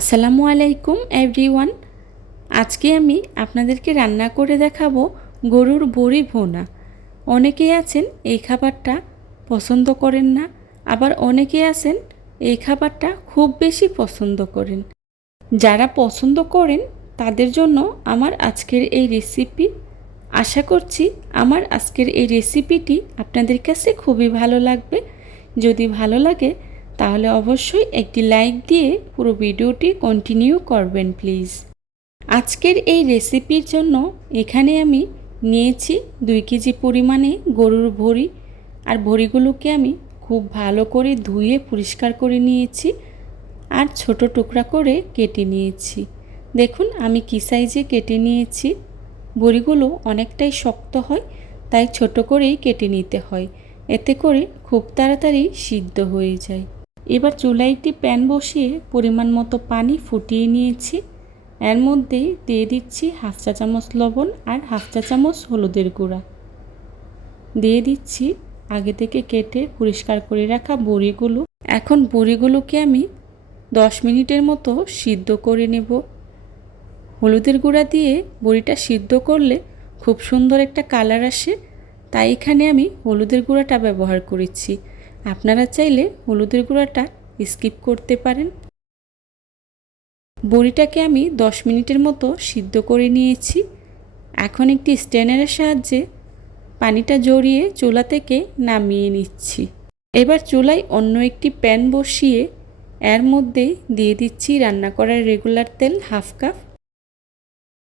আসসালামু আলাইকুম এভরিওয়ান আজকে আমি আপনাদেরকে রান্না করে দেখাবো গরুর বড়ি ভোনা। অনেকেই আছেন, এই খাবারটা পছন্দ করেন না। আবার অনেকেই আছেন, এই খাবারটা খুব বেশি পছন্দ করেন। যারা পছন্দ করেন, তাদের জন্য আমার আজকের এই রেসিপি আশা করছি আমার আজকের এই রেসিপিটি আপনাদের কাছে খুবই ভালো লাগবে। যদি ভালো লাগে তাহলে অবশ্যই একটি লাইক দিয়ে পুরো ভিডিওটি কন্টিনিউ করবেন প্লিজ আজকের এই রেসিপির জন্য এখানে আমি নিয়েছি দুই কেজি পরিমাণে গরুর ভরি আর ভরিগুলোকে আমি খুব ভালো করে ধুয়ে পরিষ্কার করে নিয়েছি আর ছোট টুকরা করে কেটে নিয়েছি। দেখুন আমি কী সাইজে কেটে নিয়েছি। বড়িগুলো অনেকটাই শক্ত হয়, তাই ছোট করেই কেটে নিতে হয়। এতে করে খুব তাড়াতাড়ি সিদ্ধ হয়ে যায়। এবার চুলায় একটি প্যান বসিয়ে পরিমাণ মতো পানি ফুটিয়ে নিয়েছি। এর মধ্যে দিয়ে দিচ্ছি হাফ চা চামচ লবণ আর হাফ চা চামচ হলুদের গুঁড়া। দিয়ে দিচ্ছি আগে থেকে কেটে পরিষ্কার করে রাখা বড়িগুলো। এখন বড়িগুলোকে আমি দশ মিনিটের মতো সিদ্ধ করে নেব। হলুদের গুঁড়া দিয়ে বড়িটা সিদ্ধ করলে খুব সুন্দর একটা কালার আসে। তাই এখানে আমি হলুদের গুঁড়াটা ব্যবহার করেছি। আপনারা চাইলে হলুদের গুঁড়াটা স্কিপ করতে পারেন। বড়িটাকে আমি দশ মিনিটের মতো সিদ্ধ করে নিয়েছি। এখন একটি স্ট্যানারের সাহায্যে পানিটা জড়িয়ে চুলা থেকে নামিয়ে নিচ্ছি। এবার চুলায় অন্য একটি প্যান বসিয়ে এর মধ্যে দিয়ে দিচ্ছি রান্না করার রেগুলার তেল হাফ কাপ।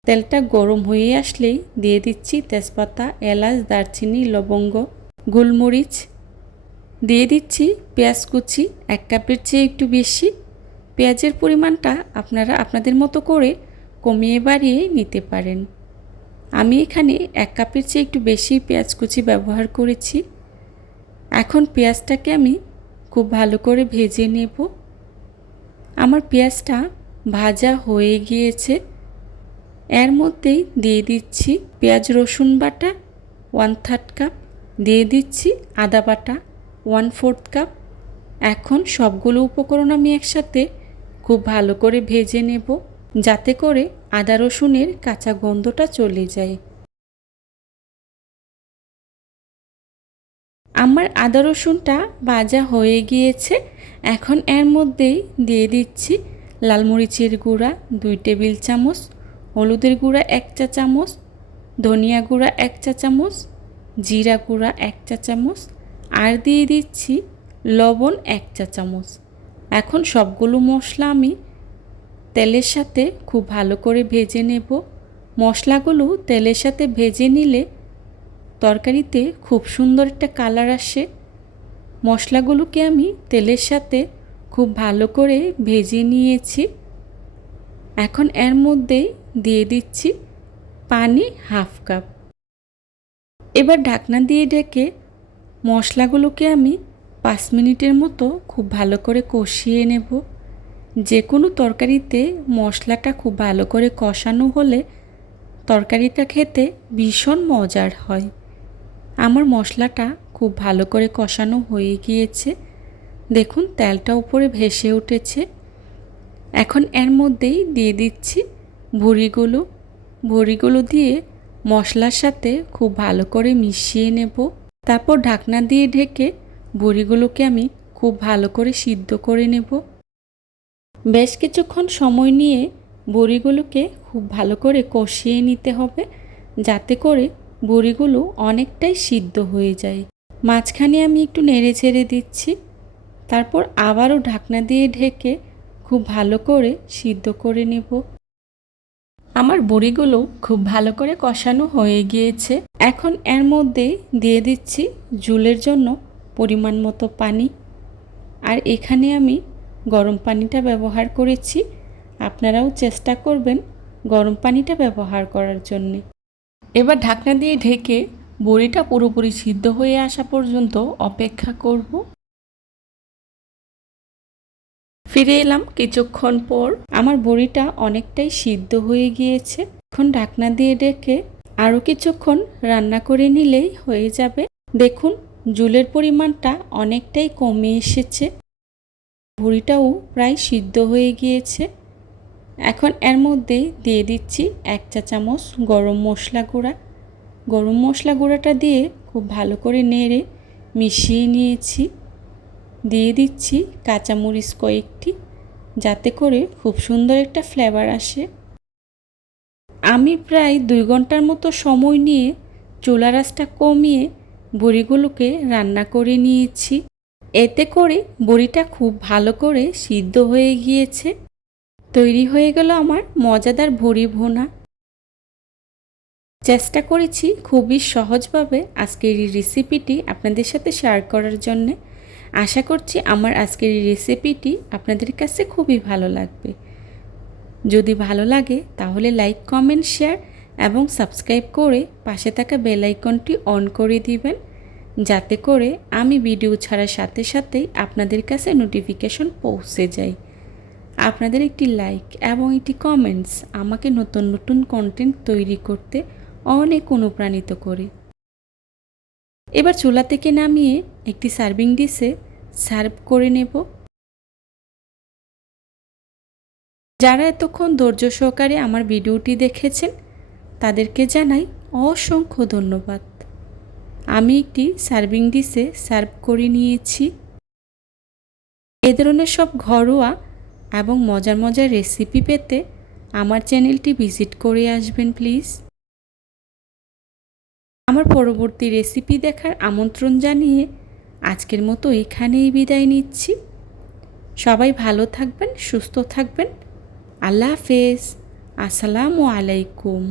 তেলটা গরম হয়ে আসলেই দিয়ে দিচ্ছি তেজপাতা, এলাচ, দারচিনি, লবঙ্গ, গোলমরিচ দিয়ে দিচ্ছি পেঁয়াজ কুচি, এক কাপের চেয়ে একটু বেশি। পেঁয়াজের পরিমাণটা আপনারা আপনাদের মতো করে কমিয়ে বাড়িয়ে নিতে পারেন। আমি এখানে এক কাপের চেয়ে একটু বেশি পেঁয়াজ কুচি ব্যবহার করেছি। এখন পেঁয়াজটাকে আমি খুব ভালো করে ভেজে নেব। আমার পেঁয়াজটা ভাজা হয়ে গিয়েছে। এর মধ্যেই দিয়ে দিচ্ছি পেঁয়াজ রসুন বাটা ওয়ান থার্ড কাপ দিয়ে দিচ্ছি আদা বাটা। One fourth cup. এখন সবগুলো উপকরণ আমি একসাথে খুব ভালো করে ভেজে নেব, যাতে করে আদা রসুনের কাঁচা গন্ধটা চলে যায়। আমার আদা রসুনটা ভাজা হয়ে গিয়েছে। এখন এর মধ্যেই দিয়ে দিচ্ছি লাল মরিচের গুঁড়া, দুই টেবিল চামচ, হলুদের গুঁড়া এক চা চামচ, ধনিয়া গুঁড়া এক চা চামচ, জিরা গুঁড়া এক চা চামচ আর দিয়ে দিচ্ছি লবণ এক চা চামচ। এখন সবগুলো মশলা আমি তেলের সাথে খুব ভালো করে ভেজে নেব। মশলাগুলো তেলের সাথে ভেজে নিলে তরকারিতে খুব সুন্দর একটা কালার আসে। মশলাগুলোকে আমি তেলের সাথে খুব ভালো করে ভেজে নিয়েছি। এখন এর মধ্যেই দিয়ে দিচ্ছি পানি হাফ কাপ। এবার ঢাকনা দিয়ে ডেকে মশলাগুলোকে আমি পাঁচ মিনিটের মতো খুব ভালো করে কষিয়ে নেব। যে কোনো তরকারিতে মশলাটা খুব ভালো করে কষানো হলে তরকারিটা খেতে ভীষণ মজার হয়। আমার মশলাটা খুব ভালো করে কষানো হয়ে গিয়েছে। দেখুন, তেলটা উপরে ভেসে উঠেছে। এখন এর মধ্যেই দিয়ে দিচ্ছি ভুড়িগুলো। ভুড়িগুলো দিয়ে মশলার সাথে খুব ভালো করে মিশিয়ে নেব। তারপর ঢাকনা দিয়ে ঢেকে বড়িগুলোকে আমি খুব ভালো করে সিদ্ধ করে নেব। বেশ কিছুক্ষণ সময় নিয়ে বড়িগুলোকে খুব ভালো করে কষিয়ে নিতে হবে, যাতে করে বড়িগুলো অনেকটাই সিদ্ধ হয়ে যায়। মাঝখানে আমি একটু নেড়ে ছেড়ে দিচ্ছি। তারপর আবারও ঢাকনা দিয়ে ঢেকে খুব ভালো করে সিদ্ধ করে নেব। আমার বড়িগুলো খুব ভালো করে কষানো হয়ে গিয়েছে। এখন এর মধ্যে দিয়ে দিচ্ছি জুলের জন্য পরিমাণ মতো পানি। আর এখানে আমি গরম পানিটা ব্যবহার করেছি। আপনারাও চেষ্টা করবেন গরম পানিটা ব্যবহার করার জন্যে। এবার ঢাকনা দিয়ে ঢেকে বড়িটা পুরোপুরি সিদ্ধ হয়ে আসা পর্যন্ত অপেক্ষা করব। ফিরে এলাম কিছুক্ষণ পর। আমার বড়িটা অনেকটাই সিদ্ধ হয়ে গিয়েছে। এখন ঢাকনা দিয়ে ডেকে আরও কিছুক্ষণ রান্না করে নিলেই হয়ে যাবে। দেখুন, জুলের পরিমাণটা অনেকটাই কমে এসেছে। ভুড়িটাও প্রায় সিদ্ধ হয়ে গিয়েছে। এখন এর মধ্যেই দিয়ে দিচ্ছি এক চা চামচ গরম মশলা গুঁড়া। গরম মশলা গুঁড়াটা দিয়ে খুব ভালো করে নেড়ে মিশিয়ে নিয়েছি। দিয়ে দিচ্ছি কাঁচামরিচ কয়েকটি, যাতে করে খুব সুন্দর একটা ফ্লেভার আসে। আমি প্রায় দুই ঘণ্টার মতো সময় নিয়ে চুলা রাসটা কমিয়ে বড়িগুলোকে রান্না করে নিয়েছি। এতে করে বড়িটা খুব ভালো করে সিদ্ধ হয়ে গিয়েছে। তৈরি হয়ে গেল আমার মজাদার ভরি ভোনা। চেষ্টা করেছি খুবই সহজভাবে আজকের এই রেসিপিটি আপনাদের সাথে শেয়ার করার জন্যে। আশা করছি আমার আজকের এই রেসিপিটি আপনাদের কাছে খুবই ভালো লাগবে। যদি ভালো লাগে, তাহলে লাইক কমেন্ট শেয়ার এবং সাবস্ক্রাইব করে পাশে থাকা বেল আইকনটি অন করে দিবেন। যাতে করে আমি ভিডিও ছাড়ার সাথে সাথেই আপনাদের কাছে নোটিফিকেশন পৌঁছে যায়। আপনাদের একটি লাইক এবং একটি কমেন্টস আমাকে নতুন নতুন কন্টেন্ট তৈরি করতে অনেক অনুপ্রাণিত করে। এবার চুলা থেকে নামিয়ে একটি সার্ভিং ডিশে সার্ভ করে নেব। যারা এতক্ষণ ধৈর্য সহকারে আমার ভিডিওটি দেখেছেন, তাদেরকে জানাই অসংখ্য ধন্যবাদ। আমি একটি সার্ভিং ডিশে সার্ভ করে নিয়েছি। এ ধরনের সব ঘরোয়া এবং মজার মজার রেসিপি পেতে আমার চ্যানেলটি ভিজিট করে আসবেন, প্লিজ। আমার পরবর্তী রেসিপি দেখার আমন্ত্রণ জানিয়ে আজকের মতো এখানেই বিদায় নিচ্ছি। সবাই ভালো থাকবেন, সুস্থ থাকবেন। আল্লাহ হাফেজ। আসসালামু আলাইকুম।